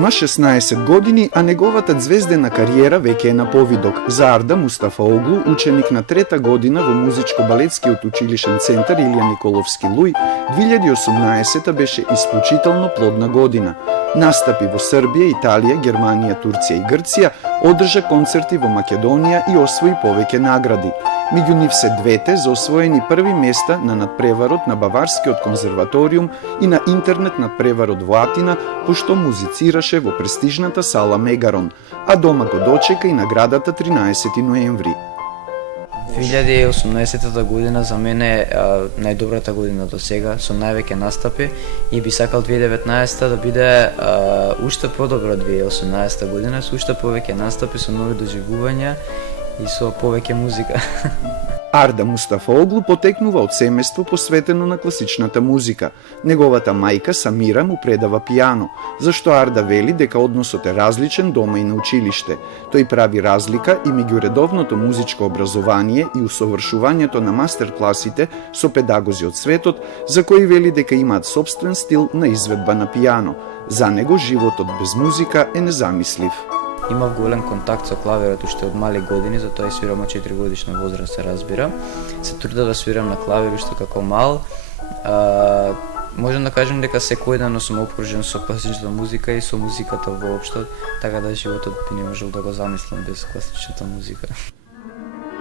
Има 16 години, а неговата звездена кариера веќе е на повидок. За Арда Мустафаоглу, ученик на трета година во музичко-балетскиот училишен центар Илија Николовски Луј, 2018 беше исклучително плодна година. Настапи во Србија, Италија, Германија, Турција и Грција, одржа концерти во Македонија и освои повеќе награди. Меѓу нив се двете за освоени први места на надпреварот на Баварскиот конзерваториум и на интернет надпреварот во Атина, пошто музицираше во престижната сала Мегарон, а дома го дочека и наградата 13 ноември. 2018 година за мене е најдобрата година до сега, со највеќе настапи и би сакал 2019 да биде уште подобро од 2018 година, со уште повеќе настапи, со нови доживувања и со повеќе музика. Арда Мустафаоглу потекнува од семејство посветено на класичната музика. Неговата мајка Самира му предава пијано, зашто Арда вели дека односот е различен дома и на училиште. Тој прави разлика и меѓу редовното музичко образование и усовршувањето на мастер-класите со педагози од светот, за кои вели дека имаат собствен стил на изведба на пијано. За него животот без музика е незамислив. Имав голем контакт со клавирот уште од мали години, затоа и свирам од 4 годишна возраст, се разбира. Се трудев да свирам на клавир уште како мал. Можам да кажем дека секој ден сум опкружен со класичната музика и со музиката воопшто, така да животот би не можел да го замислам без класичната музика.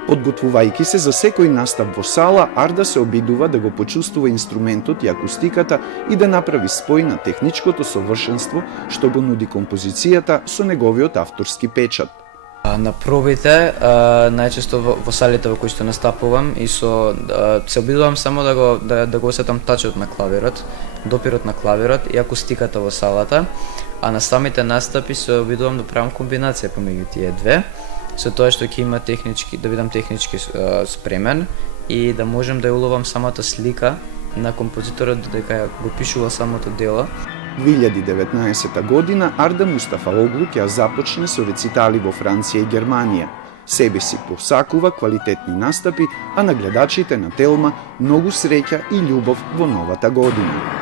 Подготвувајќи се за секој настап во сала, Арда се обидува да го почувствува инструментот и акустиката и да направи спој на техничкото совршенство што го нуди композицијата со неговиот авторски печат. На пробите, најчесто во салите во кои што настапувам и се обидувам само да го осетам тачот на клавирот, допирот на клавирот и акустиката во салата, а на самите настапи се обидувам да правам комбинација помеѓу тие две, со тоа што ќе има да бидам технички спремен и да можем да ја уловам самата слика на композиторот дека го пишува самото дело. 2019 година Арда Мустафаоглу ќе започне со рецитали во Франција и Германија. Себе си посакува квалитетни настапи, а на гледачите на Телма многу среќа и љубов во новата година.